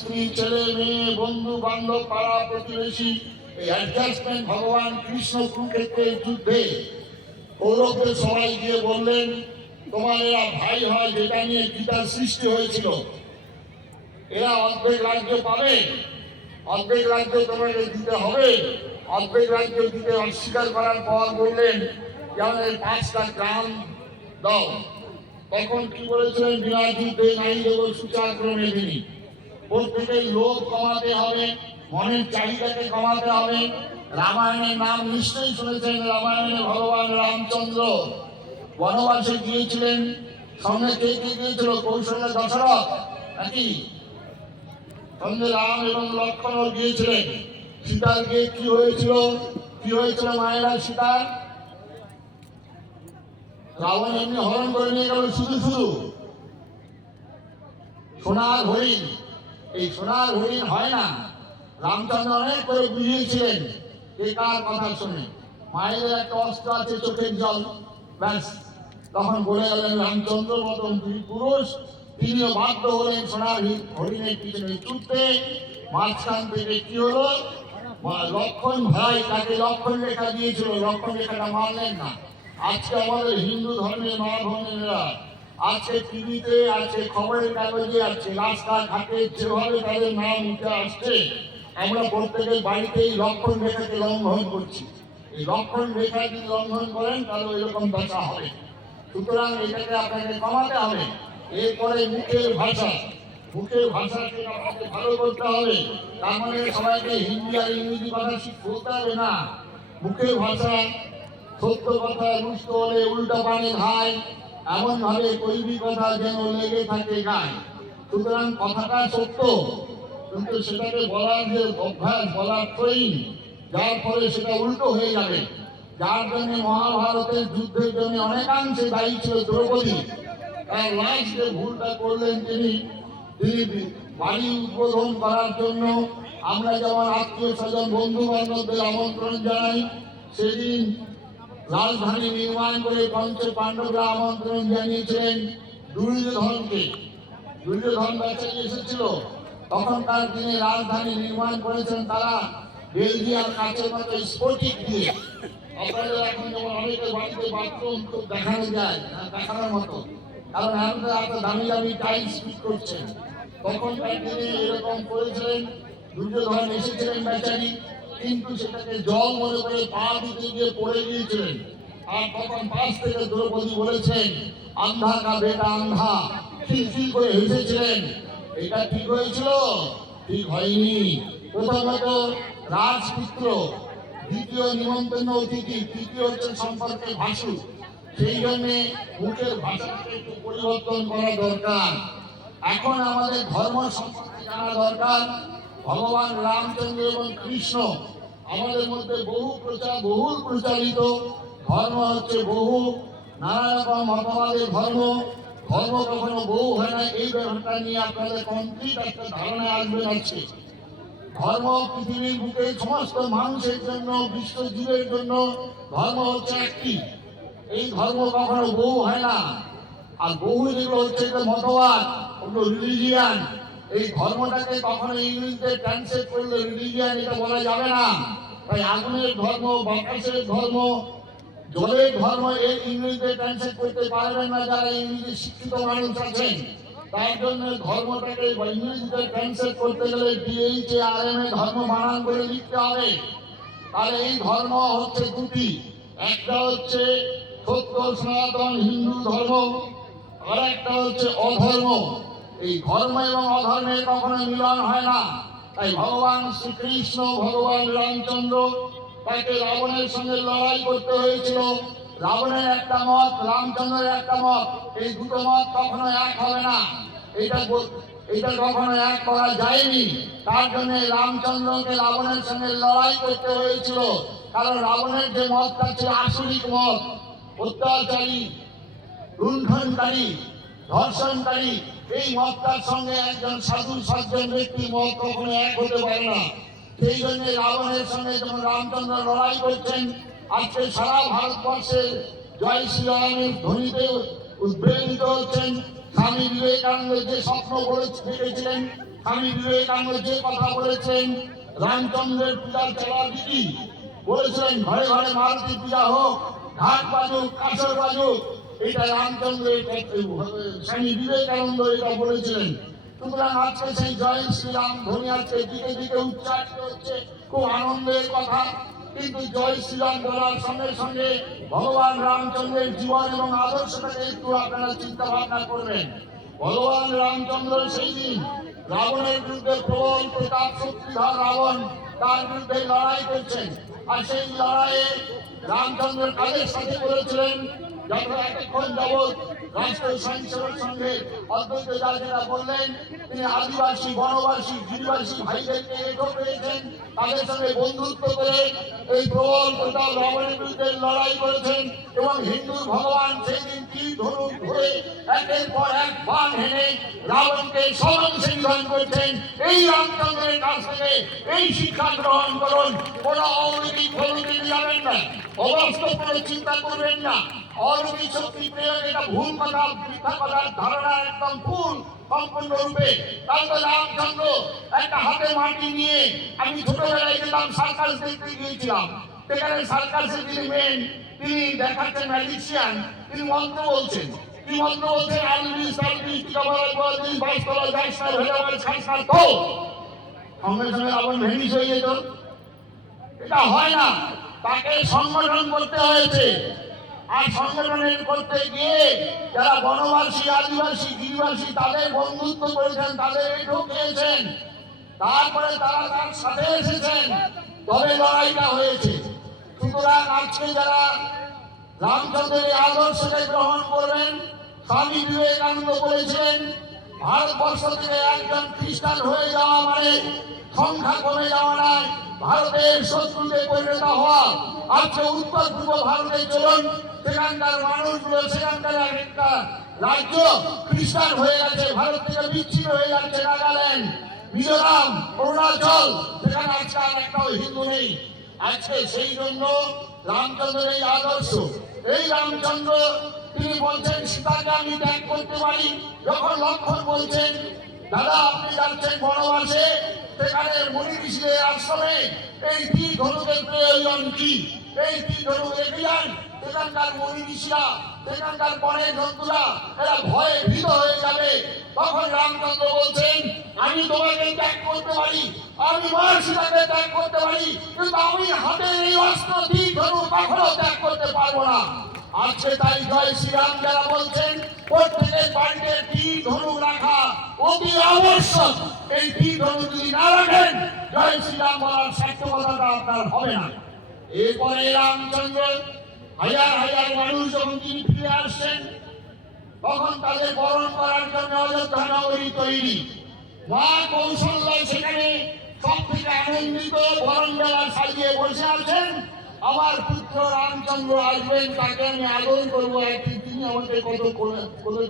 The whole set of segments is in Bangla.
স্ত্রী, ছেলে মেয়ে, বন্ধু বান্ধব, পাড়া প্রতিবেশী, এই অ্যাডজাস্টমেন্ট ভগবান কৃষ্ণ কুরুক্ষেত্রের যুদ্ধে কৌরবদের সবাই গিয়ে বললেন, তোমার এরা ভাই হয় যেটা নিয়ে গীতার সৃষ্টি হয়েছিল, এরা অর্ধেক রাজ্য পাবে, অর্ধেক রাজ্য তোমাকে দিতে হবে। অর্ধেক রাজ্য দিতে অস্বীকার করার পর বললেন যে আমাদের 5টা গ্রাম দাও। তখন কি বলেছিলেন, বিনা যুদ্ধে নাই দেব সুচাক্রমে তিনি। প্রত্যেকের লোভ কমাতে হবে, মনের চাহিদাকে কমাতে হবে। রামায়ণের নাম নিশ্চয়ই শুনেছেন। রামায়ণে ভগবান রামচন্দ্র বনবাসে গিয়েছিলেন, সঙ্গে কে কে গিয়েছিল? কৌশল্য, দশরথ, নাকি সঙ্গে রাম এবং লক্ষ্মণও গিয়েছিলেন। সীতার গিয়ে কি হয়েছিল? কি হয়েছিল মায়েরা? সীতার রাবণ এমনি হরণ করে নিয়ে গেল, শুধু শুধু সোনার হরিণ। এই সোনার হরিণ হয় না। রামচন্দ্র অনেক করে বুঝিয়েছিলেন কে কার কথা শুনে। মায়েদের একটা অস্ত্র আছে, চোখের জল, ব্যাস। তখন বলে গেলেন রামচন্দ্র মতন পুরুষ, তিনিও বাধ্য হলেন সোনার হরিণের পিছনে ছুটতে। মাঝখান থেকে কি হলো? লক্ষণ ভাই তাকে লক্ষণ রেখা দিয়েছিল, লক্ষণ রেখাটা মানলেন না। আজকে আমাদের হিন্দু ধর্মের মা বোনেরা, আজকে টিভিতে আছে, খবরের কাগজে আছে, রাস্তাঘাটে যেভাবে তাদের নাম উঠে আসছে, আমরা প্রত্যেকের বাড়িতেই লক্ষণ রেখাকে লঙ্ঘন করছি। এই লক্ষণ রেখা যদি লঙ্ঘন করেন তাহলে এরকম দশা হবে। সুতরাং এটাকে আপনাকে কমাতে হবে। এরপরে মুখের ভাষা, মুখের ভাষাকে আপনাকে ভালো করতে হবে। তার মানে সবাইকে হিন্দি আর ইংরেজি কথা বলতে হবে না। মুখের ভাষা, সত্য কথা রুষ্ট হলে উল্টা পানে খায়, এমন ভাবে কৈবি কথা যেন লেগে থাকে গায়ে। সুতরাং কথাটা সত্য, কিন্তু সেটাকে বলার যে অভ্যাস, বলার ট্রেনিং, যার ফলে সেটা উল্টো হয়ে যাবে। যার জন্য মহাভারতের যুদ্ধের জন্য অনেকাংশে দায়ী ছিল দ্রৌপদী। তার লাস্ট যে ভুলটা করলেন তিনি বাড়ি উদ্বোধন করার জন্য আমরা যেমন আত্মীয় স্বজন বন্ধু বান্ধবদের আমন্ত্রণ জানাই, সেদিন রাজধানী নির্মাণ করে পঞ্চ পাণ্ডবরা আমন্ত্রণ জানিয়েছিলেন দুর্যোধনকে। দুর্যোধন বেচারি এসেছিল, তখনকার দিনে রাজধানী নির্মাণ করেছেন তারা বেলজিয়াম কাঁচের মতো স্ফটিক দিয়ে। আপনাদের এখন যেমন অনেকের বাড়িতে বাথরুম খুব দেখানো যায়, দেখানোর মতো, কারণ আপনারা এত দামি দামি টাইলস ফিট করছেন। তখনকার দিনে এরকম করেছিলেন। দুর্যোধন এসেছিলেন বেচারি, কিন্তু সেটাকে জল মনে করে পা দিতে গিয়ে পড়ে গিয়েছিলেন। আর তখন পাশ থেকে দ্রৌপদী বলেছেন, আন্ধা কা বেটা আন্ধা, খিলখিল করে হেসেছিলেন। এটা ঠিক হয়েছিল? ঠিক হয়নি। প্রথমত রাজপুত্র, দ্বিতীয় নিমন্ত্রণ অতিথি, তৃতীয় হচ্ছে সম্পর্কে ভাসু। সেই জন্যে মুখের ভাষাকে একটু পরিবর্তন করা দরকার। এখন আমাদের ধর্ম সম্পর্কে জানা দরকার। ভগবান রামচন্দ্র এবং কৃষ্ণ আমাদের মধ্যে বহুল প্রচারিত ধর্ম হচ্ছে বহু, নানা রকম মতবাদের ধর্ম। ধর্ম কখনো বহু হয় না, এই ব্যাপারটা নিয়ে আপনাদের কমপ্লিট একটা ধারণা আসবে আজকে। ধর্ম পৃথিবীর বুকে সমস্ত মানুষের জন্য, বিশ্বজীবের জন্য ধর্ম হচ্ছে একটি। এই ধর্ম কখনো বহু হয় না। আর বহু যেগুলো হচ্ছে মতবাদ, ওগুলো রিলিজিয়ান। এই ধর্মটাকে কখনো ইংরেজিতে ট্রান্সলেট করলে রিলিজিয়ান এটা বলা যাবে না। তাই আগুনের ধর্ম, বাতাসের ধর্ম, জলের ধর্ম, এই ইংরেজিতে ট্রান্সলেট করতে পারবেন না যারা ইংরেজি শিক্ষিত মানুষ আছেন। তার জন্য ধর্মটাকে ইংরেজিতে ট্রান্সলেট করতে গেলে DHARM ধর্ম বানান করে লিখতে হবে। তাহলে এই ধর্ম হচ্ছে দুটি, একটা হচ্ছে সত্য সনাতন হিন্দু ধর্ম, আর একটা হচ্ছে অধর্ম। এই ধর্ম এবং অধর্মের কখনো মিলন হয় না। তাই ভগবান শ্রীকৃষ্ণ, ভগবান রামচন্দ্র, তাকে রাবণের সঙ্গে লড়াই করতে হয়েছিল। রাবণের একটা মত, রামচন্দ্রের একটা মত, এই দুটো মত কখনো এক হবে না। এটা কখনো এক করা যায়নি। তার জন্য রামচন্দ্রকে রাবণের সঙ্গে লড়াই করতে হয়েছিল। কারণ রাবণের যে মতটা ছিল আসরিক মত, অত্যাচারী, লুণ্ঠনকারী, ধর্ষণকারী, এই মতটার সঙ্গে একজন সাধু সজ্জন ব্যক্তির মত কখনো এক হতে পারে না। সেই জন্য রাবণের সঙ্গে যখন রামচন্দ্র লড়াই করছেন, আজকে সারা ভারতবর্ষের জয় শ্রীরামের ধ্বনিতে উদ্বেলিত হচ্ছেন। স্বামী বিবেকানন্দ যে স্বপ্ন দেখেছিলেন স্বামী বিবেকানন্দ যে কথা বলেছেন রামচন্দ্রের পূজা চলার দিকে বলেছিলেন ঘরে ঘরে মারুতি পূজা হোক, ঢাক বাজুক, কাঁসর বাজুক, এটা রামচন্দ্রের স্বামী বিবেকানন্দ এটা বলেছিলেন। সুতরাং আজকে সেই জয় শ্রীরাম ধ্বনি আজকে দিকে দিকে উচ্চারিত হচ্ছে, খুব আনন্দের কথা। কিন্তু জয় শ্রীরাম বলার সঙ্গে সঙ্গে ভগবান রামচন্দ্রের জীবন এবং আদর্শটাকে একটু আপনারা চিন্তা ভাবনা করবেন। ভগবান রামচন্দ্র সেই দিন রাবণের বিরুদ্ধে প্রবল প্রতাপ শক্তিধর রাবণ তার বিরুদ্ধে লড়াই করছেন, আর সেই লড়াইয়ে রামচন্দ্র কাদের সাথে করেছিলেন? যত এতক্ষণ যাবৎ রাষ্ট্রীয় স্বয়ংসেবক সংঘের অধ্যক্ষ যারা বললেন, তিনি আদিবাসী, বনবাসী, গিরিবাসী ভাইদেরকে একত্র পেয়েছেন, তাদের সঙ্গে বন্ধুত্ব করে এই প্রবল প্রতাপ রাবণের বিরুদ্ধে লড়াই করেছেন। এবং হিন্দুর ভগবান সেই দিন তীর ধনুক ধরে একের পর এক বাণ হেনে রাবণকে সমাংসে নিধন করছেন। এই রামচন্দ্রের কাছ থেকে এই শিক্ষা গ্রহণ করুন, কোনো অলৌকিক ফলকে যাবেন না, অবাস্তব কোনো চিন্তা করবেন না। অলৌকিক শক্তি প্রয়োগ এটা ভুল কথা, মিথ্যা কথার ধারণা একদম ভুল সম্পূর্ণরূপে। তাহলে রামচন্দ্র একটা হাতে মাটি নিয়ে, আমি ছোটবেলায় যেতাম সার্কাস দেখতে গিয়েছিলাম, সেখানে সার্কাসের যিনি মেন তিনি দেখাচ্ছেন ম্যাজিশিয়ান, তিনি মন্ত্র বলছেন। কি মন্ত্র বলছেন? আলবিস আলবিস টিকাবাল বলবিস বাইশতলা যাইসা ভেলাবার ছাইসা তো সঙ্গে সঙ্গে আবার ভেনিস হয়ে যেত। এটা হয় না, তাকে সংগঠন করতে হয়েছে। আর সংগঠনের করতে গিয়ে যারা বনবাসী, আদিবাসী, গিরিবাসী তাদের বন্ধুত্ব করেছেন, তাদের এটাও পেয়েছেন, তারপরে তারা তার সাথে এসেছেন, তবে লড়াইটা হয়েছে। সুতরাং আজকে যারা রামচন্দ্রের আদর্শকে গ্রহণ করবেন, স্বামী বিবেকানন্দ বলেছিলেন ভারতবর্ষ থেকে একজন খ্রিস্টান হয়ে যাওয়া মানে সংখ্যা কমে যাওয়া নয়, ভারতের শত্রুতে পরিণত হওয়া। আজকে উত্তর পূর্ব ভারতে চলুন, সেখানকার মানুষগুলো, সেখানকার একটা রাজ্য খ্রিস্টান হয়ে গেছে, ভারত থেকে বিচ্ছিন্ন হয়ে যাচ্ছে। নাগাল্যান্ড, মিজোরাম, অরুণাচল, সেখানে আজকে আর একটাও হিন্দু নেই। আজকে সেই জন্য রামচন্দ্রের এই আদর্শ, এই রামচন্দ্র তিনি বলছেন সীতাকে আমি ত্যাগ করতে পারি। যখন লক্ষণ বলছেন দাদা আপনি যাচ্ছেন বনবাসে, সেখানে মুনি ঋষিদের আশ্রমে এই তীর ধনুকের প্রয়োজন কি? এই তীর ধনুক রেখে যান। সেখানকার মুনি ঋষিরা, সেখানকার বনের জন্তুরা এরা ভয়ে ভীত হয়ে যাবে। তখন রামচন্দ্র বলছেন আমি তোমাকে ত্যাগ করতে পারি, আমি মা সীতাকে ত্যাগ করতে পারি, কিন্তু আমি হাতের এই অস্ত্র তীর ধনুক কখনো ত্যাগ করতে পারবো না। আজকে তাই জয় শ্রীরাম যারা বলছেন প্রত্যেকের বাড়িতে তীর ধনুক রাখা অতি আবশ্যক। এই তীর ধনুক যদি না রাখেন, জয় শ্রীরাম বলার সার্থকতাটা আপনার হবে না। এরপরে রামচন্দ্র হাজার হাজার মানুষ যখন তিনি ফিরে আসছেন, তখন তাদের বরণ করার জন্য অযোধ্যা নগরী তৈরি। মা কৌশল্যা সেখানে সব থেকে আনন্দিত, বরণ বেলা সাজিয়ে বসে আছেন। আমার পুত্র রামচন্দ্র আসবেন, তাকে আমি আদর করবো, একদিন তিনি আমাকে কত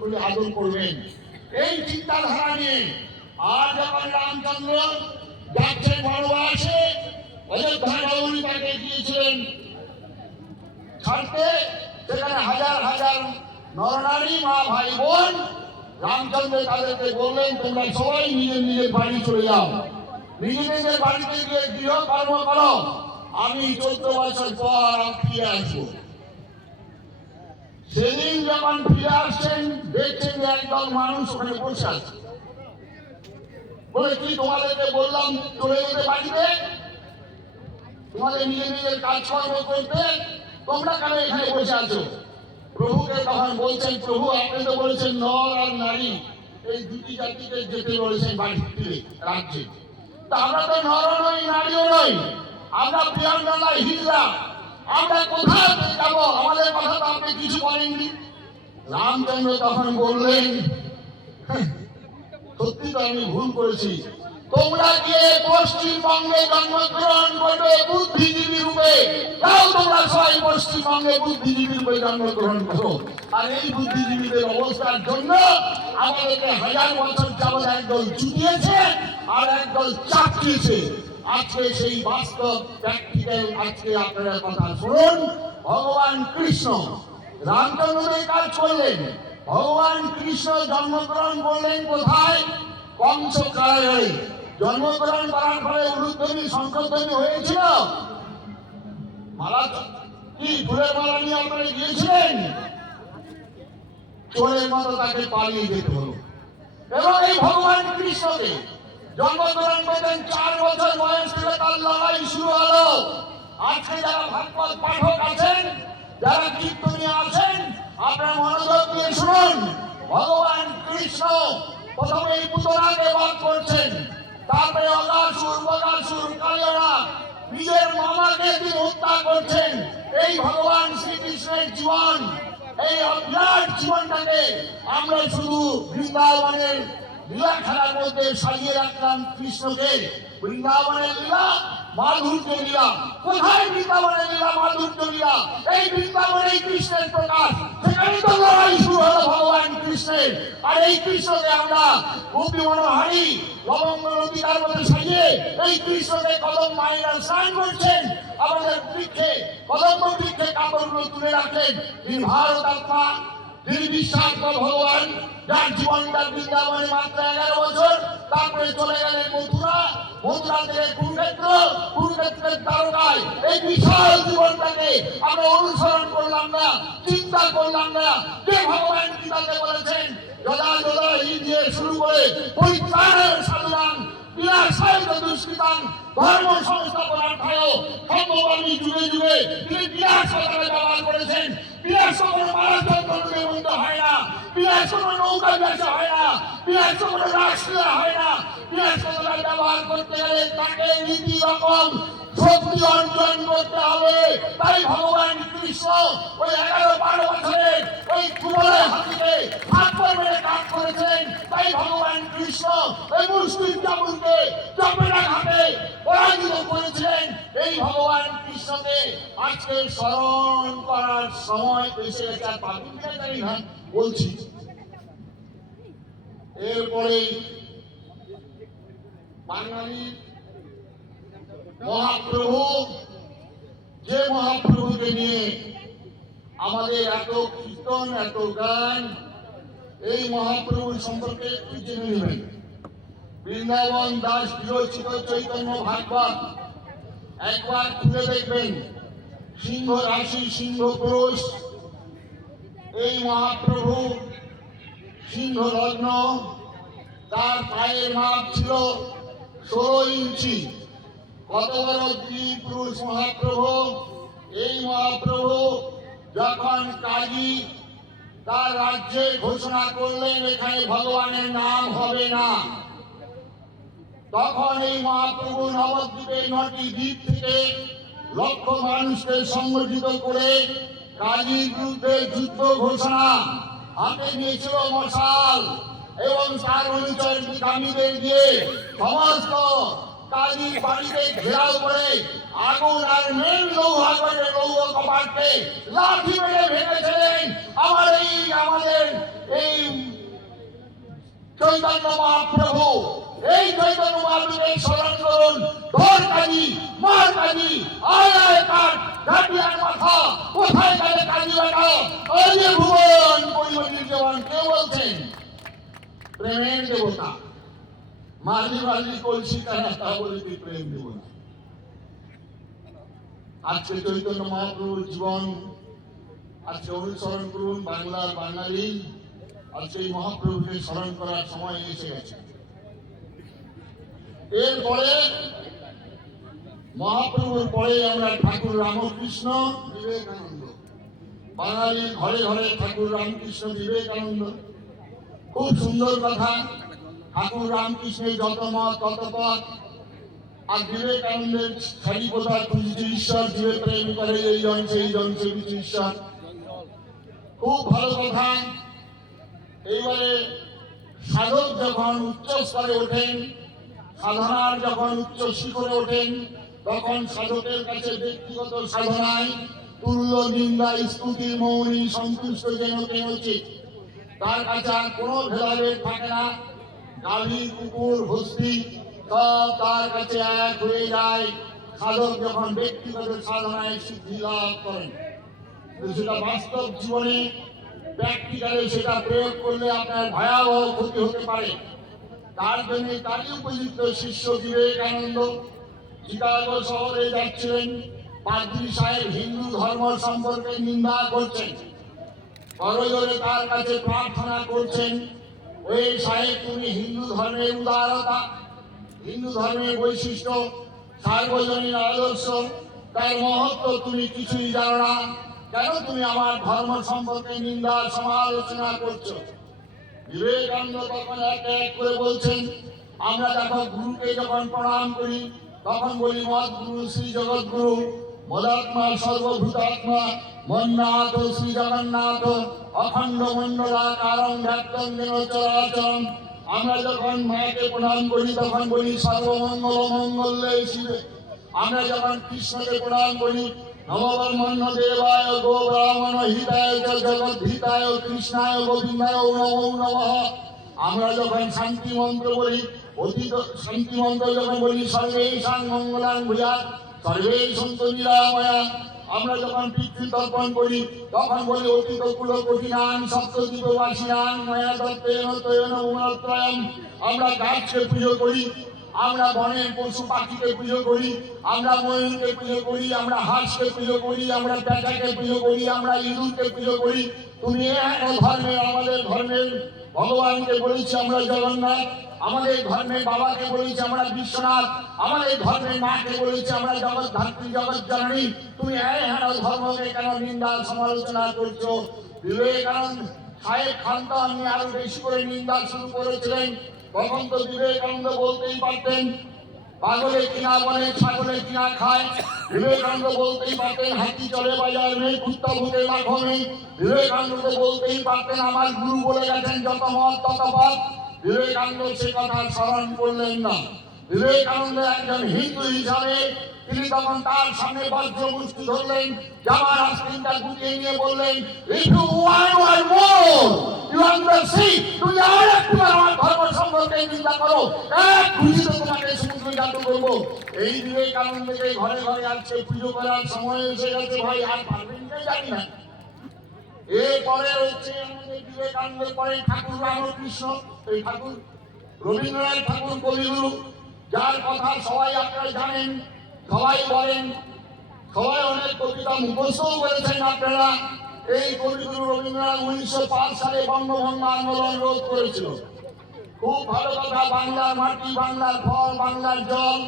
করে আদর করবেন, এই চিন্তাধারা নিয়ে। আর যখন রামচন্দ্র যাচ্ছেন বনবাসে, অযোধ্যা নগরী তাকে গিয়েছিলেন ছাড়তে, সেখানে হাজার হাজার নরনারী, মা, ভাই, বোন, রামচন্দ্র তাদেরকে বললেন তোমরা সবাই নিজের নিজের বাড়ি চলে যাও, নিজের নিজের বাড়িতে গিয়ে গৃহকর্ম করো, আমি 14 বছর পর ফিরে আসবো। সেদিন যখন ফিরে আসছেন, দেখছেন যে একদল মানুষ ওখানে বসে আছে। বলে কি তোমাদেরকে বললাম চলে যেতে বাড়িতে, তোমাদের নিজের নিজের কাজকর্ম করতে, তোমরা কেন এখানে বসে আছো? প্রভুকে তখন বলছেন প্রভু আপনি তো বলেছেন নর আর নারী এই দুটি জাতিকে যেতে বলেছেন বাড়ি ফিরে রাজ্যে, তা আমরা তো নর নই, নারীও নই, আমরা প্রিয়াঙ্গনা হিজড়া, আমরা কোথায় যাব? আমাদের কথা তো আপনি কিছু বলেননি। রামচন্দ্র তখন বললেন সত্যি তো আমি ভুল করেছি, তোমরা গিয়ে পশ্চিমবঙ্গে জন্মগ্রহণ করবে বুদ্ধিজীবী রূপে, তাও তোমরা সবাই পশ্চিমবঙ্গে বুদ্ধিজীবী রূপে জন্মগ্রহণ করো। আর এই বুদ্ধিজীবীদের অবস্থার জন্য আমাদেরকে হাজার বছর যাবৎ একদল চুটিয়েছে আর একদল চাকরিয়েছে। আজকে সেই বাস্তব প্র্যাকটিক্যাল আজকে আপনারা কথা শুনুন। ভগবান কৃষ্ণ রামচন্দ্র কাজ করলেন, ভগবান কৃষ্ণ জন্মগ্রহণ করলেন কোথায়? কংস কারাগারে জন্মগ্রহণ করার ফলে উলুধ্বনি শঙ্খধ্বনি হয়েছিল। মালা কি ফুলের মালা নিয়ে আপনারা গিয়েছিলেন? চোরের মতো তাকে পালিয়ে যেতে হলো। এবং এই ভগবান কৃষ্ণকে জন্মগ্রহণ করতেন 4 বছর বয়স থেকে তার লড়াই শুরু হলো। আজকে যারা ভাগবত পাঠক আছেন, যারা কীর্তনী আছেন, আপনারা মনোযোগ দিয়ে শুনুন। ভগবান কৃষ্ণ প্রথমে এই পুতনাকে বধ করছেন, তারপরে অগাসুর, বগাসুর, কালিয়ারা নিজের মামাকে তিনি হত্যা করছেন। এই ভগবান শ্রীকৃষ্ণের জীবন, এই বিরাট জীবনটাকে আমরা শুধু বৃন্দাবনের লীলা খেলার মধ্যে সাজিয়ে রাখলাম। কৃষ্ণকে বৃন্দাবনের লীলা, মাধুর্য লীলা। কোথায় বৃন্দাবনের লীলা, মাধুর্য লীলা? এই বৃন্দাবনে কৃষ্ণের প্রকাশ, সেখানে তো লড়াই শুরু হলো ভগবান কৃষ্ণের। আর এই কৃষ্ণকে আমরা গোপী মনোহারী লবঙ্গ নদীকার মধ্যে সাজিয়ে এই কৃষ্ণকে কদম মায়েরা স্নান করছেন। আমাদের বৃক্ষে, কদম্ব বৃক্ষে কাপড়গুলো তুলে রাখেন। নির্ভারত আত্মা, নির্বিশ্বাস ভগবান, যার জীবনটা বৃন্দাবনে মাত্র 11 বছর, তারপরে চলে গেলেন মথুরা, মথুরা থেকে কুরুক্ষেত্র, কুরুক্ষেত্রের দ্বারকায়। এই বিশাল জীবনটাকে আমরা অনুসরণ করলাম না, চিন্তা করলাম না। যে ভগবান গীতাতে বলেছেন যদা যদা ই দিয়ে শুরু করে পরিত্রাণের সাধনাং বিনাশায় দুষ্কৃতাং ধর্ম সংস্থাপনার্থায় সম্ভবামী যুগে যুগে তিনি বিনাশ কথাটা ব্যবহার করেছেন। বিনাশ কোনো মারাত্মক ধর্মের মধ্যে হয় না, বিনাশ কোনো নৌকা ব্যবসা হয় না, বিনাশ কোনো রাষ্ট্রীয় হয় না। বিনাশ কথাটা ব্যবহার করতে গেলে তাকে নীতি রকম শক্তি অর্জন করতে হবে। তাই ভগবান কৃষ্ণ ওই 11-12 বছরের ওই কুমলের হাতিকে হাত পা মেরে কাজ করেছিলেন। তাই ভগবান কৃষ্ণ ওই মুসলিম জামুনকে চপেটা ঘাটে পরাজিত করেছিলেন। এই ভগবান কৃষ্ণকে আজকে স্মরণ করার সময় এসে গেছে। আর পাবেন কিনা জানি না, বলছি। এরপরে বাঙালি মহাপ্রভু, যে মহাপ্রভুকে নিয়ে আমাদের এত কীর্তন, এত গান, এই মহাপ্রভুর সম্পর্কে একটু জেনে নেবেন। বৃন্দাবন দাস বিরচিত চৈতন্য ভাগবত একবার খুলে দেখবেন। সিংহ রাশি, সিংহ পুরুষ, এই মহাপ্রভু সিংহ লগ্ন, তার পায়ের মাপ ছিল 16 ইঞ্চি। কত বড় পুরুষ মহাপ্রভু! এই মহাপ্রভু যখন কাজী তার রাজ্যে ঘোষণা করলেন এখানে ভগবানের নাম হবে না, তখন এই মহাপ্রভু নবদ্বীপের 9টি দ্বীপ থেকে লক্ষ মানুষকে সংগঠিত করে কাজীর বিরুদ্ধে যুদ্ধ ঘোষণা, হাতে নিয়েছিল মশাল এবং তার অনুচর কামীদের দিয়ে সমস্ত কাজীর বাড়িতে ঘেরাও করে আগুন আর মেন লৌহা করে লৌহ কপাটকে লাঠি মেরে ভেঙেছিলেন। আমাদের এই চৈতন্য মহাপ্রভু, এই চৈতন্য মহাপ্রভুকে স্মরণ করুন। ধর কাজী, মার কাজী, আয় আয় কাঠ, ঘাটিয়ার মাথা, কোথায় গেলে কাজী বেটা? ওই যে ভুবন পরিমণির জবান, কে বলছেন? প্রেমের দেবতা। মাঝি মাঝি কলসি কানা, তা বলে তুই প্রেম দেব না। আজকে চৈতন্য মহাপ্রভুর জীবন আজকে অনুসরণ করুন বাংলার বাঙালি। আজকে এই মহাপ্রভুকে স্মরণ করার সময় এসে গেছে। এরপরে মহাপ্রভুর পরে আমরা ঠাকুর রামকৃষ্ণ বিবেকানন্দ, বাঙালি ঘরে ঘরে ঠাকুর রামকৃষ্ণ বিবেকানন্দ। খুব সুন্দর কথা। ঠাকুর রামকৃষ্ণের যত মত তত পথ, আর বিবেকানন্দের খালি কোথায় খুঁজছে ঈশ্বর, জীবে প্রেম করে এই জন সেই জন সেবিছে ঈশ্বর। খুব ভালো কথা। এইবারে সাধক যখন উচ্চ স্তরে ওঠেন, সাধনার যখন উচ্চ শিখরে ওঠেন, তখন সাধকের কাছে ব্যক্তিগত সাধনায় তুল্য, নিন্দা, স্তুতি, মৌনী, সন্তুষ্ট যেন কেন উচিত। তার কাছে আর কোনো ভেদাভেদ থাকে না। গাভী, কুকুর, হস্তি সব তার কাছে এক হয়ে যায় সাধক যখন ব্যক্তিগত সাধনায় সিদ্ধি লাভ করেন। সেটা বাস্তব জীবনে প্র্যাকটিক্যালে সেটা প্রয়োগ করলে আপনার ভয়াবহ ক্ষতি হতে পারে। তার জন্য তারই উপযুক্ত শিষ্য বিবেকানন্দ চিকাগো শহরে যাচ্ছিলেন। পাদ্রী সাহেব হিন্দু ধর্ম সম্পর্কে নিন্দা করছেন, করজোরে তার কাছে প্রার্থনা করছেন, ওই সাহেব তুমি হিন্দু ধর্মের উদারতা, হিন্দু ধর্মের বৈশিষ্ট্য, সার্বজনীন আদর্শ, তার মহত্ব তুমি কিছুই জানো না, কেন তুমি আমার ধর্ম সম্পর্কে নিন্দা সমালোচনা করছো? বিবেকানন্দ তখন এক এক করে বলছেন, আমরা দেখো গুরুকে যখন প্রণাম করি তখন বলি মদ গুরু শ্রী জগৎগুরু মদাত্মা সর্বভূতাত্মা মন্নাথ শ্রী জগন্নাথ অখণ্ড মণ্ডলাকারং ব্যক্তং যেন চরাচরম। আমরা যখন মাকে প্রণাম করি তখন বলি সর্বমঙ্গল মঙ্গলে শিবে। আমরা যখন কৃষ্ণকে প্রণাম করি নমবর্মণ্য দেবায় গো ব্রাহ্মণ হিতায় জগৎ হিতায় কৃষ্ণায় গোবিন্দায় নমো নমঃ। আমরা যখন শান্তি মন্ত্র বলি অতীত শান্তি মন্ত্র যখন বলি সর্বেষাং মঙ্গলাং ভূয়াৎ সর্বে সন্তু নিরাময়া। আমরা যখন পিতৃ তর্পণ করি তখন বলি অতীত কুল কঠিনাং সপ্তদ্বীপবাসিনাং ময়া দত্তেন তয়েন গুণত্রয়ম। আমরা গাছকে পুজো করি, আমরা বনের পশু পাখিকে পুজো করি, আমরা ময়ূরকে পুজো করি, আমরা হাঁসকে পুজো করি, আমরা পেঁচাকে পুজো করি, আমরা ইঁদুরকে পুজো করি। তুমি এক ধর্মের, আমাদের ধর্মের ভগবানকে বলেছি আমরা জগন্নাথ, আমাদের ধর্মের বাবাকে বলেছি আমরা বিশ্বনাথ, আমাদের ধর্মের মাকে বলেছি আমরা জগৎ ধাত্রী জগৎ জননী। তুমি এক ধর্মকে কেন নিন্দা সমালোচনা করছো? বিবেকানন্দ সাহেব খান্ত আপনি আরো বেশি করে নিন্দা শুরু করেছিলেন। তখন তো বিবেকানন্দ বলতেই পারতেন পাগলে কিনা বলে ছাগলে কিনা খায়। বিবেকানন্দ বলতেই পারতেন হাতি চলে বাজার নেই কুত্তা ভূতে লাখো নেই। বিবেকানন্দ বলতেই পারতেন আমার গুরু বলে গেছেন যত মত তত পথ। বিবেকানন্দ সে কথা স্মরণ করলেন না। বিবেকানন্দ একজন হিন্দু হিসাবে তিনি তখন তার সামনে বজ্র মুষ্টি ধরলেন, জামার আস্তিনটা গুটিয়ে নিয়ে বললেন, if you want one more, you understand, তুমি আর একবার আমার ধর্ম সম্পর্কে নিন্দা করো, এক খুশিতে তোমাকে সমুদ্রে জাত করবো। এই বিবেকানন্দকে ঘরে ঘরে আজকে পুজো করার সময় এসে গেছে, ভাই আর পারবেন কি জানি না। এরপরে হচ্ছে আমাদের বিবেকানন্দের পরে ঠাকুর রামকৃষ্ণ, এই ঠাকুর রবীন্দ্রনাথ ঠাকুর কবিগুরু, যার কথা সবাই আপনারা জানেন, সবাই বলেন, সবাই অনেক কবিতা মুখস্থ করেছেন আপনারা। এই কবিগুরু রবীন্দ্রনাথ 1905 সালে বঙ্গভঙ্গ আন্দোলন রোধ করেছিল। খুব ভালো কথা, বাংলার মাটি, বাংলার ফল, বাংলার জল,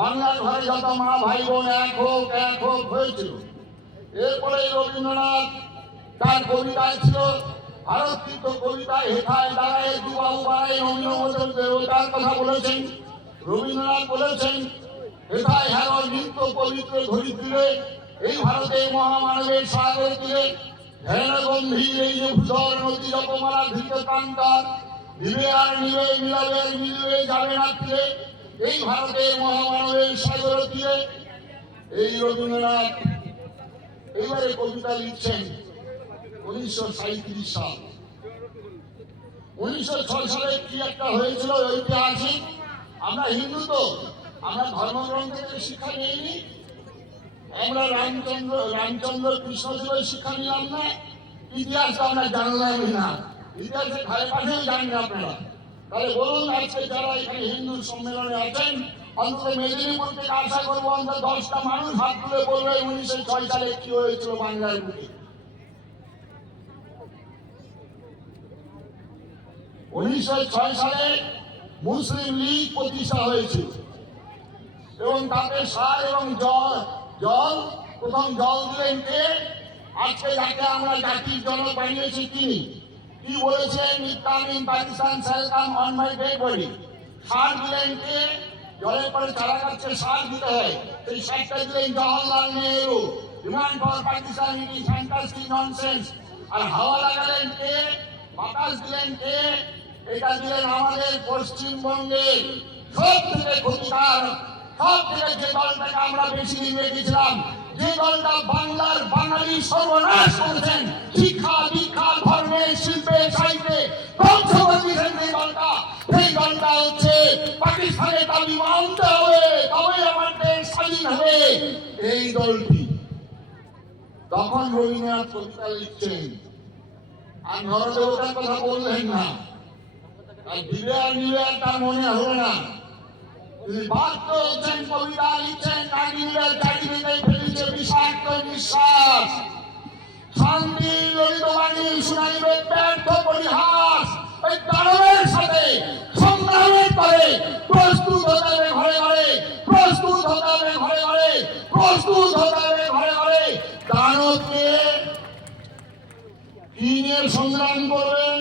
বাংলার ঘরে যত মা ভাই বোন এক হোক হয়েছিল। এরপরে রবীন্দ্রনাথ তার কবিতায় ছিল ভারতীয় কবিতায় হেথায় দাঁড়ায় দুবাবু বাড়ায় নবীনবচন দেবতার কথা বলেছেন। রবীন্দ্রনাথ বলেছেন হেথায় হের নিত্য পবিত্র ধরিত্রীরে এই ভারতের মহামানবের সাগর তীরে ধ্যান গম্ভীর এই যে ভূধর নদী জপমালা ধৃত কান্তার দিবে আর নিবে মিলাবে মিলবে যাবে না ফিরে এই ভারতের মহামানবের সাগর তীরে। এই রবীন্দ্রনাথ এইবারে কবিতা লিখছেন 1937 সাল। 1906 সালে কি একটা হয়েছিল ঐতিহাসিক। আমরা হিন্দু তো আমরা ধর্মগ্রন্থ থেকে শিক্ষা নিইনি, আমরা রামচন্দ্র কৃষ্ণদেবের শিক্ষা নিলাম না, ইতিহাস তো আমরা জানলামই না, ইতিহাসের ধারে পাশেও জানি না আপনারা। তাহলে বলুন আজকে যারা এখানে হিন্দু সম্মেলনে আছেন অন্তত মেদিনীপুর থেকে আশা করবো অন্তত 10টা মানুষ হাত তুলে বলবে 1906 সালে কি হয়েছিল বাংলার বুকে। 1906 সালে মুসলিম লীগ প্রতিষ্ঠা হয়েছিল এবং তাতে সার এবং জল প্রথম জল দিলেন কে? আজকে যাকে আমরা জাতির জনক বানিয়েছি তিনি কি বলেছেন? Islamic Pakistan shall come on my dead body. সার দিলেন কে? জলের পরে চারা গাছে সার দিতে হয়, সেই সারটা দিলেন Jawaharlal Nehru. Demand for Pakistan it is fantastic nonsense. আর হাওয়া লাগালেন কে? বাতাস দিলেন কে? এটা দিলেন আমাদের পশ্চিমবঙ্গের সব থেকে ক্ষতিকার, সব থেকে যে দলটাকে আমরা বেশি দিন রেখেছিলাম, যে দলটা বাংলার বাঙালি সর্বনাশ করেছেন, শিক্ষা দীক্ষা ধর্মে শিল্পে সাহিত্যে ধ্বংস করে দিয়েছেন যে দলটা, সেই দলটা হচ্ছে পাকিস্তানের দাবি মানতে হবে তবে আমার দেশ স্বাধীন হবে, এই দলটি। তখন রবীন্দ্রনাথ কবিতা লিখছেন আর নরদেবতার কথা বললেন না। আর দিলে আর নিলে তার মনে হলো না। তিনি বাধ্য হচ্ছেন, কবিতা লিখছেন, কাহিনীর চারিদিকে ফেলেছে বিষাক্ত নিঃশ্বাস। শান্তি ললিত বাণী শুনাইবে ব্যর্থ পরিহাস। ওই দানবের সাথে সংগ্রামের পরে প্রস্তুত হতে হবে ঘরে ঘরে, প্রস্তুত হতে হবে ঘরে ঘরে, প্রস্তুত হতে হবে ঘরে ঘরে। দানবকে কি নিয়ে সংগ্রাম করবেন,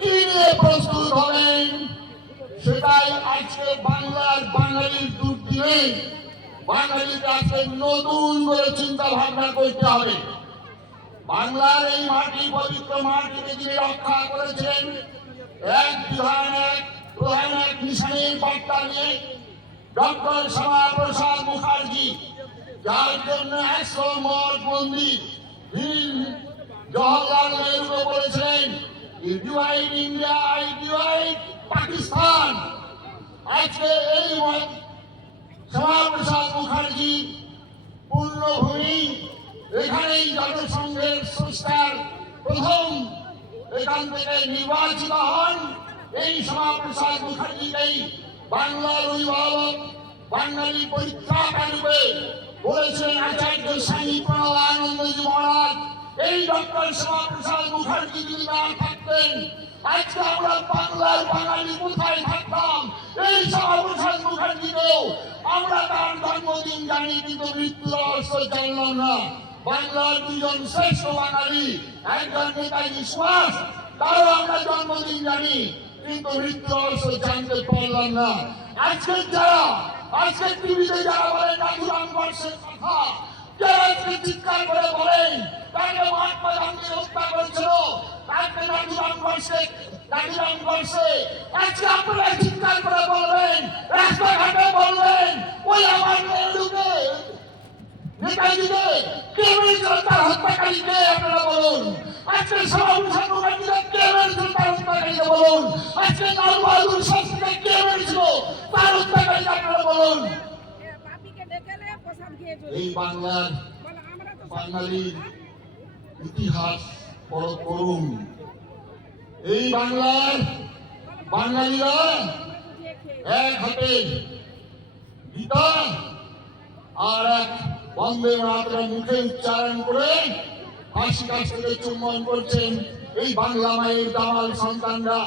কি নিয়ে প্রস্তুত হবেন, সেটাই আজকে বাংলার বাঙালির দুর্দিনে বাঙালিকে আজকে নতুন করে চিন্তা ভাবনা করতে হবে। বাংলার এই মাটি, পবিত্র মাটিকে যিনি রক্ষা করেছেন এক প্রধান এক মিশনের বার্তা নিয়ে, ডক্টর শ্যামাপ্রসাদ মুখার্জি, যার জন্য 100 মঠ মন্দির, জওহরলাল নেহরু বলেছিলেন divide India I divide Pakistan. আজকে এই শ্যামাপ্রসাদ মুখার্জি পূর্ণভূমি, এখানেই জনসংঘের সংস্কার প্রথম এখান থেকে নির্বাচিত হন। এই শ্যামাপ্রসাদ মুখার্জিকেই বাংলার অভিভাবক, বাঙালি পরিত্রাতা রূপে বলেছিলেন আচার্য স্বামী প্রণবানন্দজি মহারাজ। এই ডক্টর শ্যামাপ্রসাদ মুখার্জি যদি না থাকতেন, আজকে আমরা বাংলার বাঙালি কোথায় থাকতাম? এই শ্যামাপ্রসাদ মুখার্জিকেও আমরা তার জন্মদিন জানি, কিন্তু মৃত্যু রহস্য জানলাম না। বাংলার দুজন শ্রেষ্ঠ বাঙালি, একজন নেতাজি সুভাষ, তারও আমরা জন্মদিন জানি, কিন্তু মৃত্যু রহস্য জানতে পারলাম না। আজকে টিভিতে যারা বলেন নাথুরাম গডসের কথা, যারা আজকে চিৎকার করে বলেন তাকে মহাত্মা গান্ধী হত্যা করেছিল, তাকে নাথুরাম গডসে, আজকে আপনারা চিৎকার করে বলবেন, রাস্তাঘাটে বলবেন ওই আমার নেহরুকে, নেতাজিকে কে মেরেছিল, তার হত্যাকারীকে আপনারা বলুন। আজকে শ্যামাপ্রসাদ মুখার্জিকে কে মেরেছিল, তার হত্যাকারীকে বলুন। আজকে লাল বাহাদুর শাস্ত্রীকে কে মেরেছিল, তার হত্যাকারীকে আপনারা বলুন। এই বাংলার বাঙালির ইতিহাস বড় করুন। এই বাংলার বাঙালিরা এক হাতে গীতা আর এক বন্দে মাতরম মুখে উচ্চারণ করে হাসি কাছে চুম্বন করছেন এই বাংলা মায়ের দামাল সন্তানরা।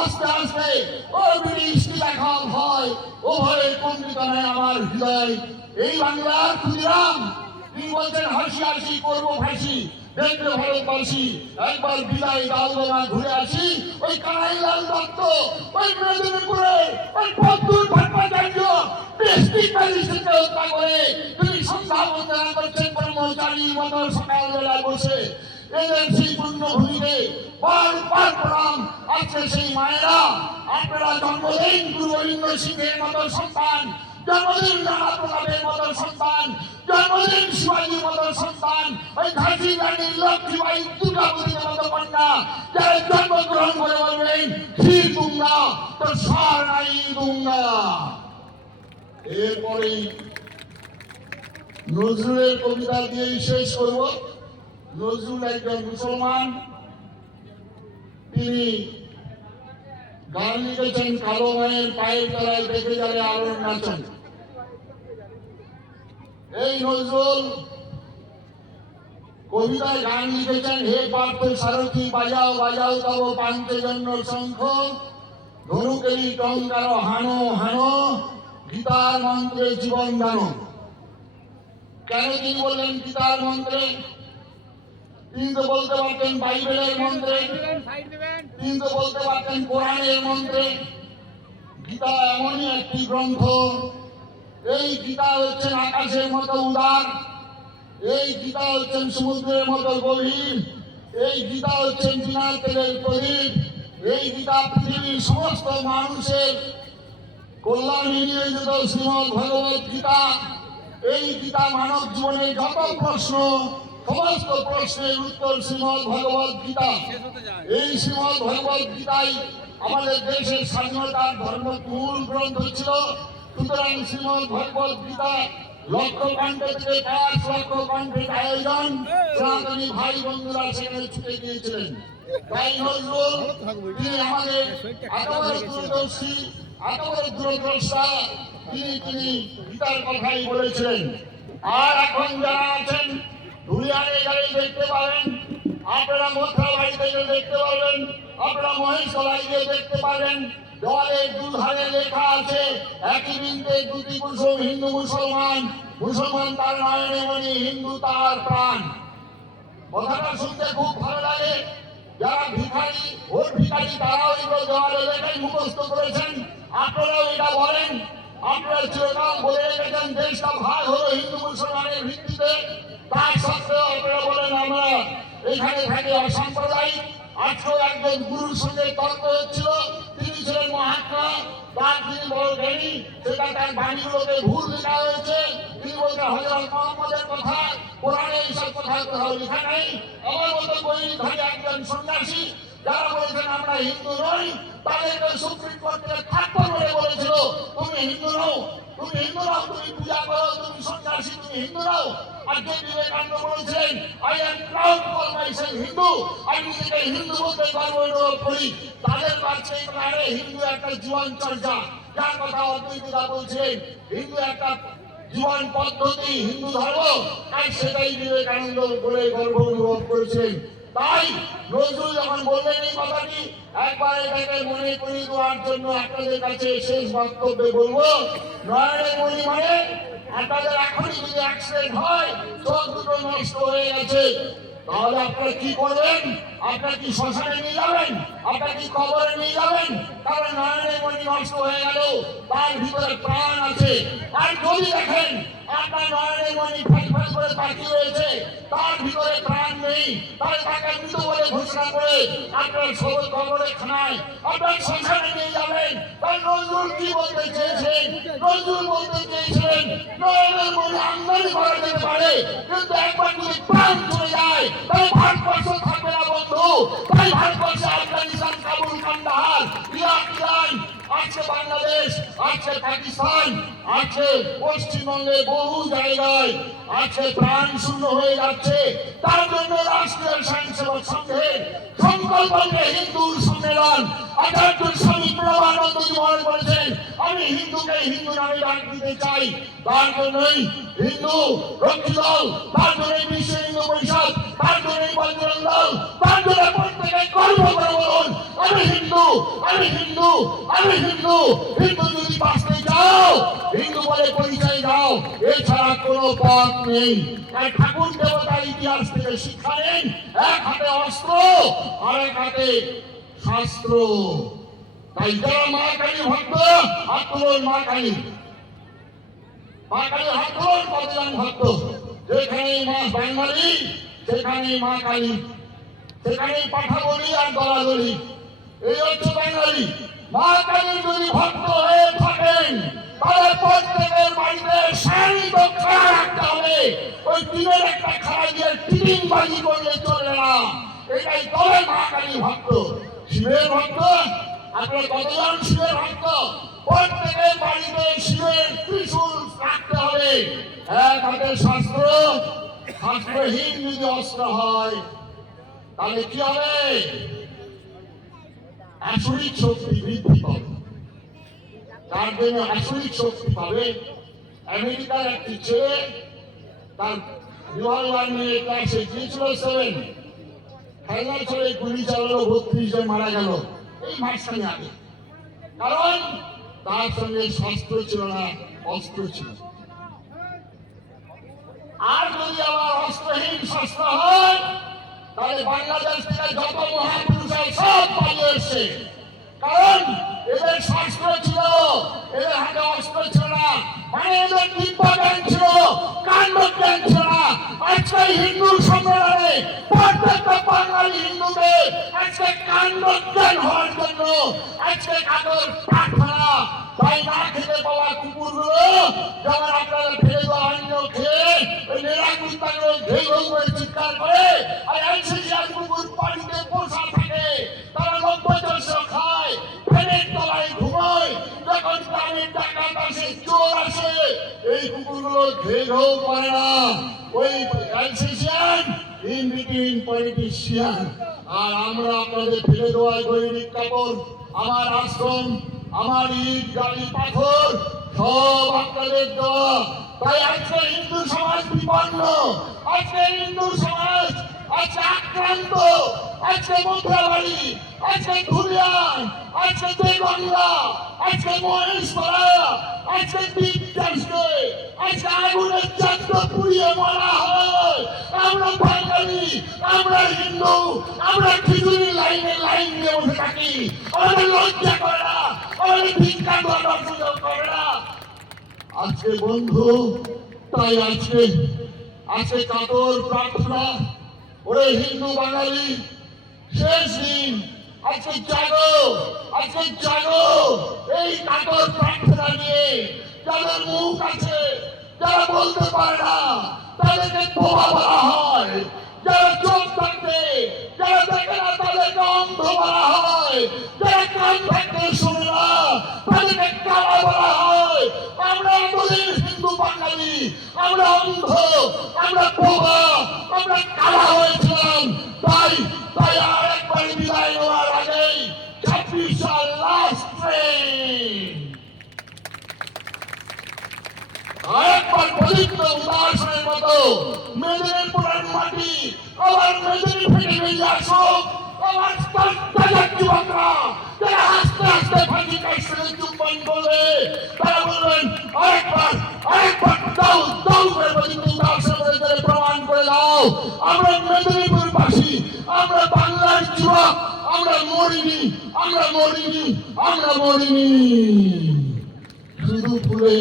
আস্তে আস্তে ও বৃষ্টি দেখা ভয়, ও ভয়ে কম্পিত নয় আমার হৃদয়। এই বাংলার ক্ষুদিরাম তিনি বলছেন হাসি হাসি করবো ফাঁসি, দেখবে ভারতবাসী একবার বিদায় দাও না, ঘুরে আসি। ওই কানাইলাল দত্ত, ওই মেদিনীপুরে ওই পদ্মুর ভট্টাচার্য ডিস্ট্রিক্ট ম্যাজিস্ট্রেটকে হত্যা করে তিনি সন্ধ্যা বন্দনা করছেন ব্রহ্মচারীর মতো সকালবেলা বসে। এদের সেই পুণ্যভূমিতে বারবার প্রণাম। আজকে সেই মায়েরা, আপনারা জন্মদিন গুরু গোবিন্দ সিংহের মতো সন্তান, জন্মদিন রানা প্রতাপের মতো সন্তান, জন্মদিন শিবাজীর মতো সন্তান, ওই ঝাঁসি রানী লক্ষ্মীবাই দুর্গাবতীর মতো কন্যা, যারা জন্মগ্রহণ করে বলবেন শ্রী দুঙ্গা তো সার নাই দুঙ্গা। এরপরেই নজরুলের কবিতা দিয়েই শেষ করব। নজরুল একজন মুসলমান, তিনি গান লিখেছেন কালো মায়ের পায়ের তলায় দেখে যাবে আলোর নাচন। এই নজরুল কবিতায় গান লিখেছেন হে পার্থ সারথি বাজাও বাজাও তব পাঞ্চজন্য শঙ্খ, ধনুকেরি টঙ্কার হানো হানো, গীতার মন্ত্রে জীবন দানো। কেন তিনি বললেন গীতার মন্ত্রে? তিনি তো বলতে পারতেন বাইবেলের মন্ত্রে, তিনি তো বলতে পারতেন কোরআনের মন্ত্রে। গীতা এমনই একটি গ্রন্থ, এই গীতা হচ্ছেন আকাশের মতো উদার, এই গীতা হচ্ছেন সমুদ্রের মতো গভীর, এই গীতা হচ্ছেন বিনার তেলের প্রদীপ। এই গীতা পৃথিবীর সমস্ত মানুষের কল্যাণে নিয়োজিত শ্রীমদ ভগবত গীতা। এই গীতা মানব জীবনের যত প্রশ্ন, সমস্ত প্রশ্নের উত্তর শ্রীমদ ভগবত গীতা। এই শ্রীমদ ভগবত গীতাই আমাদের দেশের স্বাধীনতার ধর্ম মূল গ্রন্থ ছিল। সুতরাং শ্রীমদ ভগবত গীতা লক্ষ কণ্ঠ থেকে 5 লক্ষ কণ্ঠের আয়োজন, সনাতনী ভাই বন্ধুরা সেখানে ছুটে গিয়েছিলেন। তাই নজরুল তিনি আমাদের এত বড় দূরদর্শী, এত বড় দূরদ্রষ্টা, তিনি গীতার কথাই বলেছিলেন। আর এখন যারা আছেন ধুলিয়ানে গাড়ি দেখতে পাবেন, আপনারা মথুরা বাড়িতে গিয়ে দেখতে পাবেন, আপনারা মহেশতলায় গিয়ে দেখতে পাবেন, দেওয়ালের দুধারে লেখা আছে একই বৃন্তে দুটি কুসুম, হিন্দু মুসলমান, মুসলমান তার নয়নে মণি, হিন্দু তার প্রাণ। কথাটা শুনতে খুব ভালো লাগে। যারা ভিখারি, ভোট ভিখারি, তারাও এগুলো দেওয়ালে লেখাই মুখস্থ করেছেন। আপনারাও এটা বলেন, আপনারা চিরকাল বলে রেখেছেন দেশটা ভাগ হলো হিন্দু মুসলমানের ভিত্তিতে। তার সত্ত্বেও আপনারা বলেন আমরা এখানে থাকি অসাম্প্রদায়িক। আজকেও একজন গুরুর সঙ্গে তর্ক হচ্ছিল, তিনি ছিলেন মহাত্মা, তার তিনি বড় জ্ঞানী, সেটা তার বাণীগুলোকে ভুল লেখা হয়েছে। তিনি বলছেন হযরত মুহাম্মদের কথা, কোরআনে এইসব কথা কোথাও লেখা নেই। আমার মতো বৈদিকধারী একজন সন্ন্যাসী যারা বলছেন আমরা হিন্দু নই, তাদেরকে সুপ্রিম কোর্ট থেকে থাপ্পড় মেরে বলেছিল তুমি হিন্দু নও, তুমি হিন্দু নও, তুমি পূজা করো, তুমি সন্ন্যাসী, তুমি হিন্দু নও। আজকে বিবেকানন্দ বলেছিলেন I am proud for myself Hindu, আমি নিজেকে হিন্দু বলতে গর্ব অনুভব করি। তাদের কাছে আরে হিন্দু একটা জীবন চর্চা, যার কথা অদ্বৈতদা বলছিলেন, হিন্দু একটা জীবন পদ্ধতি, হিন্দু ধর্ম, আর সেটাই বিবেকানন্দ বলে গর্ব অনুভব করেছিলেন। তাই নজরুল যখন বললেন এই কথাটি, একবার এটাকে মনে করিয়ে দেওয়ার জন্য আপনাদের কাছে শেষ বক্তব্যে বলবো, নয়নের মণি মানে আপনাদের এখনই যদি অ্যাক্সিডেন্ট হয়, চোখ দুটো নষ্ট হয়ে গেছে, তাহলে আপনারা কি করবেন? আপনারা কি শ্মশানে নিয়ে যাবেন? আপনারা কি কবরে নিয়ে যাবেন? কারণ নয়নের মণি নষ্ট হয়ে গেল, তার ভিতরে প্রাণ আছে। আর যদি দেখেন আপনার নয়নের মণি ফাঁস করে তাকিয়ে রয়েছে, তার ভিতরে প্রাণ নেই, তাহলে তাকে মৃত বলে ঘোষণা করে আপনার সবল কবরে খানায় আপনার শ্মশানে নিয়ে যাবেন। তাই নজরুল কি বলতে চেয়েছেন? নজরুল বলতে চেয়েছিলেন নয়নের মণি আমদানি করা যেতে পারে, কিন্তু একবার যদি প্রাণ চলে যায় তাহলে ভারতবর্ষ থাকবে না বন্ধু। তাই ভারতবর্ষে আফগানিস্তান, কাবুল, কান্দাহার, ইরাক, ইরান, আজকে বাংলাদেশ, আজকে পাকিস্তান, আজকে পশ্চিমবঙ্গের বহু জায়গায় আজকে প্রাণ শূন্য হয়ে যাচ্ছে। তার জন্য রাষ্ট্রীয় স্বয়ংসেবক সংঘের সংকল্পকে হিন্দুর সম্মেলন আচার্য স্বামী প্রণবানন্দজি মহারাজ বলেছেন আমি হিন্দুকে হিন্দু নামে ডাক দিতে চাই। তার জন্যই হিন্দু রক্ষী দল, তার জন্যই বিশ্ব হিন্দু পরিষদ, তার জন্যই বজরং দল, তার জন্য প্রত্যেকে গর্ব করে বলুন আমি হিন্দু, আমি হিন্দু, আমি হিন্দু। হিন্দু যদি বাঁচতে চাও হিন্দু বলে পরিচয় দাও, এছাড়া কোনো পথ নেই। তাই ঠাকুর দেবতার ইতিহাস থেকে শিক্ষা নেন, এক হাতে অস্ত্র আর এক হাতে শাস্ত্র। তাই যারা মা কালী ভক্ত হাত তুলুন, মা কালী, মা কালী হাত তুলুন, কতজন ভক্ত? যেখানেই মা বাঙালি সেখানেই মা কালী, সেখানেই পাঠা বলি আর গলা বলি, এই হচ্ছে বাঙালি। মা কালীর যদি ভক্ত হয়ে থাকেন তাহলে প্রত্যেকের বাড়িতে শাড়িত খাড়া রাখতে হবে। ওই টিনের একটা খাড়া দিয়ে টিফিন বাজি করলে চলবে না। এটাই তবে মা কালী ভক্ত। শিবের ভক্ত আপনার কতজন শিবের ভক্ত? প্রত্যেকের বাড়িতে শিবের ত্রিশূল রাখতে হবে। এক হাতে শাস্ত্র, শাস্ত্রহীন যদি অস্ত্র হয় তাহলে কি হবে? আসরিক শক্তি বৃদ্ধি পাবে। তার জন্য আসরিক শক্তি পাবে। আমেরিকার একটি ছেলে তার রিভলভার নিয়ে ক্লাসে গিয়েছিল 7, খেলার ছেলে গুলি চালালো, 32 জন মারা গেল এই মাঝখানে আগে। কারণ তার সঙ্গে শস্ত্র ছিল না, অস্ত্র ছিল। আর যদি আবার অস্ত্রহীন শস্ত্র হয় তাহলে বাংলাদেশ থেকে যত মহাপুরুষ সব পালিয়ে এসছে। কারণ এদের শাস্ত্র ছিল, এদের হাতে অস্ত্র ছিল না, মানে এদের দিব্য জ্ঞান ছিল, কাণ্ড জ্ঞান ছিল না। আজকে হিন্দু সম্মেলনে প্রত্যেকটা বাঙালি হিন্দুকে আজকে কাণ্ড জ্ঞান হওয়ার জন্য আজকে কাতর প্রার্থনা। তাই না খেতে পাওয়া কুকুরগুলো যেমন আপনারা ফেলে দেওয়া অন্য খেয়ে ওই নিরাকুত্তাগুলো ঘেউ ঘেউ করে চিৎকার করে, আর এনসিসিআর কুকুর পানিতে পোষা থাকে, তারা নব্যচর্য খায়, ফ্যানের তলায় ঘুমায়। যখন গ্রামের ডাকাত আসে, চোর আসে, এই কুকুরগুলো ঘেঘেও করে না, ওই অ্যালসেশিয়ান ইন বিটুইন পলিটিশিয়ান। আর আমরা আপনাদের ফেলে দেওয়া গৈরিক কাপড়, আমার আশ্রম, আমার ইট গাড়ি পাথর সব আপনাদের দেওয়া। তাই আজকে হিন্দু সমাজ বিপন্ন, আজকে হিন্দু সমাজ আজকে আক্রান্ত, আজকে মধ্যবাড়ি, আজকে ধুলিয়ান, আজকে দেগঙ্গা, আজকে মহেশপাড়া, আজকে দ্বীপদাসকে আজকে আগুনের চান্দ পুড়িয়ে মারা হয়। আমরা বাঙালি, আমরা হিন্দু, আমরা খিচুড়ি লাইনে লাইন দিয়ে বসে থাকি, আমাদের লজ্জা করে না, আমাদের ভিক্ষা দেওয়ার সুযোগ করে না। আজকে বন্ধু, তাই আজকে কাতর প্রার্থনা, ওরে হিন্দু বাঙালি শেষ দিন, আজকে জাগো, আজকে জাগো। এই কাতর প্রার্থনা নিয়ে যাদের মুখ আছে, যারা বলতে পারে না তাদেরকে বোবা বলা হয়, যারা চোখ থাকতে যারা দেখে না তাদেরকে অন্ধ বলা হয়, যারা কান থাকতে শোনে না তাদেরকে কালা বলা হয়। আমরা এতদিন হিন্দু বাঙালি, আমরা অন্ধ, আমরা বোবা, আমরা কালা হয়েছিলাম। তাই আর একবার বিদায় নেওয়ার আগেই 26 সাল লাস্ট ট্রেন, আরেকবার পবিত্র উদাসনের মতো মেদিনীপুরের মাটি আবার মেদিনী ফেটে বেরিয়ে আসুক। আমার তাজা যুবকরা যারা আস্তে আস্তে ফাঁকি কাইসে চুম্বন করবে, তারা বলবেন আরেকবার দাও দাও করে পবিত্র উদাসনের প্রমাণ করে দাও আমরা মেদিনীপুরবাসী, আমরা বাংলার যুবক, আমরা মরিনি, আমরা মরিনি, আমরা মরিনি। শুধু ফুলে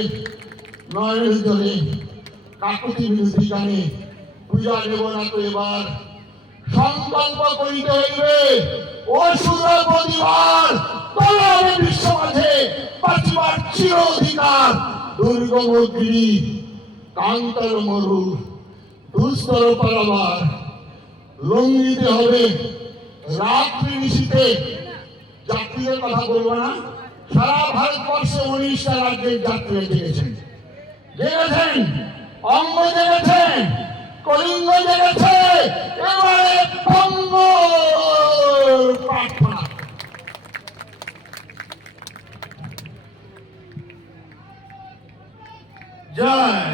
নয়নের জলে কাকুতি মিনতি গানে পূজা দেব না তো এবার, সংকল্প করিতে হইবে অসুর প্রতিবার, তবে হবে বিশ্ব মাঝে বাঁচিবার চির অধিকার। দুর্গম গিরি কান্তর মরু দুস্তর পারাবার, লঙ্ঘিতে হবে রাত্রি নিশীতে। যাত্রীদের কথা বলবো না, সারা ভারতবর্ষে 19টা রাজ্যের যাত্রীরা জেগেছেন, অঙ্গ জেগেছেন, কলিঙ্গ জেগেছে, এবারে বঙ্গ প্রার্থনা। জয়